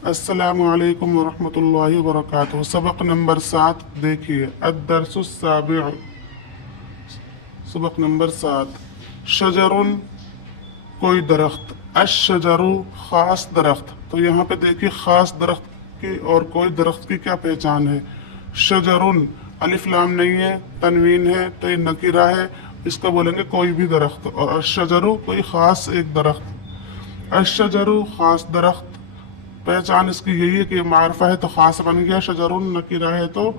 अस्सलामु अलैकुम वरहमतुल्लाहि वबरकातुहू। सबक नंबर 7 देखिए, अद्दरसुस्साबिअ। सबक नंबर 7, शजरुन कोई दरख्त, अशजरु खास दरख्त। तो यहाँ पे देखिए खास दरख्त की और कोई दरख्त की क्या पहचान है। शजरुन अलिफ लाम नहीं है, तनवीन है, तो ये नकीरा है, इसका बोलेंगे कोई भी दरख्त। और अशजरु कोई खास एक दरख्त। अशजरु खास दरख्त, पहचान इसकी यही है कि ये मारफा है तो खास बन गया, शजरुन नकीरा है तो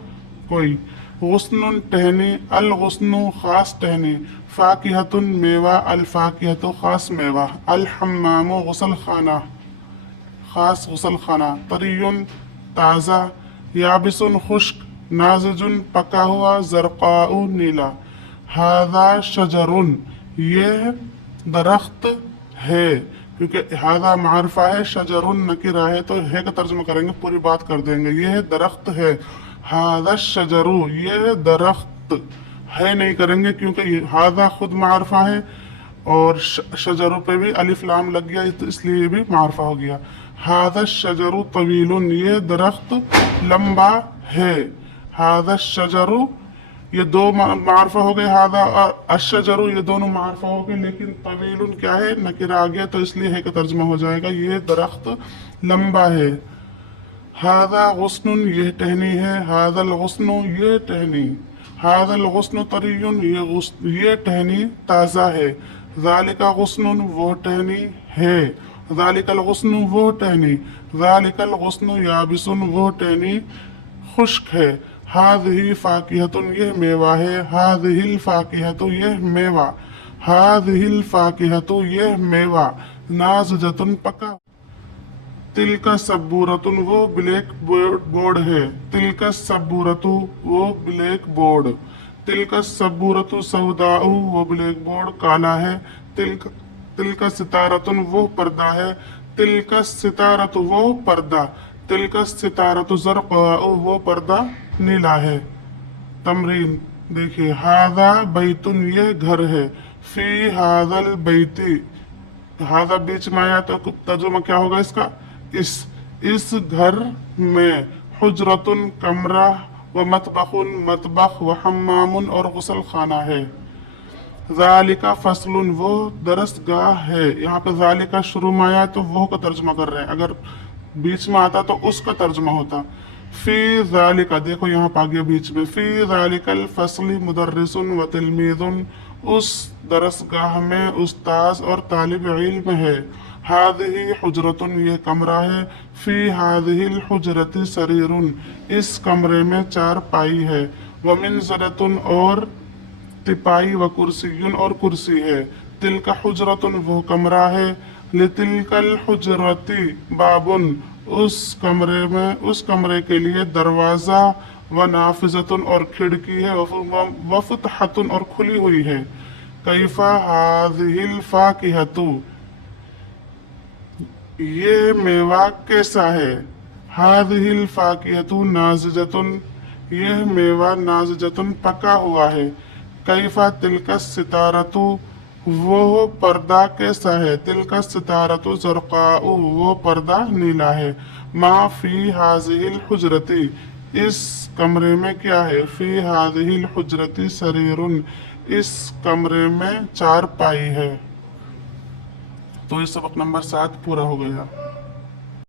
कोई। गुस्नुन टहनी, अल गुस्नु खास टहनी, फाकिहतुन मेवा, अल फाकिहतु खास मेवा, अल हम्मामु गुसल खाना खास गुसल खाना, तरियुन ताज़ा, याबिसुन खुश्क, नाजिजुन पका हुआ, जरकाउ नीला। हादा शजरुन ये दरख्त है, क्योंकि हादा मारफा है, शजरुन नकीरा है, तो है का तर्जुमा करेंगे, पूरी बात कर देंगे। ये दरख्त है, हादा शजरु ये दरख्त है नहीं करेंगे, क्योंकि हादा खुद मारफा है और शजरु पे भी अलिफ लाम लग गया, तो इसलिए भी मारफा हो गया। हादा शजरु तवीलुन ये दरख्त लंबा है। हादा शजरु ये दो मारफा हो गए, हादा और अशजरु ये दोनों मारफा हो गए, लेकिन तवीलुन क्या है, नकीरा आ गया, तो इसलिए है का तर्जुमा हो जाएगा, ये दरख्त लंबा है। हादा गुस्नुन ये टहनी है, हादल गुस्नु ये टहनी, हादल गुस्नु तरियुन ये टहनी ताज़ा है। ज़ालिका गुस्नुन वो टहनी है, ज़ालिकल गुस्नु वो टहनी, ज़ालिकल गुस्नु याबिसुन वो टहनी खुश्क है। हाज़िही फाकिहतुन ये मेवा है, हाज़िहिल फाकिहतु ये मेवा, हाज़िहिल फाकिहतु ये मेवा, नाज़िजतुन पका। तिलका सबूरतुन वो ब्लैक बोर्ड है, तिलका सबूरतु वो ब्लैक बोर्ड, तिलका सबूरतु सौदाउ वो ब्लैक बोर्ड काला है। तिलका सितारतुन वो पर्दा है, तिलका सितारतु वो पर्दा, तिलका सितारतु ज़रक़ाउ वो पर्दा नीला है। तमरीन देखिए, हादा बैतुन ये घर है, फी हादल बैती, हादा बीच में आया तो तर्जुमा क्या होगा इसका, इस घर में, हुजरतुन कमरा, व मतबखुन मतबख, व हम्मामुन और गुसल खाना है। ज़ालिका फसलुन वो दरसगाह है, यहाँ पे ज़ालिका शुरू में आया तो वो का तर्जुमा कर रहे हैं, अगर बीच में आता तो उसका तर्जुमा होता। फी ज़ालिका देखो यहाँ पे आ गया बीच में, फी ज़ालिकल फसली मुदर्रिसुन व तिलमीज़ुन उस दरसगाह में उस्ताद और तालिब इल्म है। हादिही हुजरतुन ये कमरा है, फी हादिहिल हुजरति सरीरुन इस कमरे में चार पाई है, व मिनज़रतुन और तिपाई, व कुर्सियुन और कुर्सी है। तिलका हुजरतुन वो कमरा है, लितिलकल हुजरति बाबुन उस कमरे के लिए दरवाज़ा, व नाफिजतुन और खिड़की है, व फुतहतुन और खुली हुई है। कैफा हादिहिल फाकिहतु ये मेवा कैसा है, हादिहिल फाकिहतु नाज़िजतुन यह मेवा नाज़िजतुन पका हुआ है। कैफा तिलका सितारतु वो पर्दा कैसा है, तिलका सितारतु ज़रक़ाउ वो पर्दा नीला है। मा फी हाज़िहिल हुजरती इस कमरे में क्या है, फी हाज़िहिल हुजरती सरीरुन इस कमरे में चार पाई है। तो ये सबक नंबर 7 पूरा हो गया।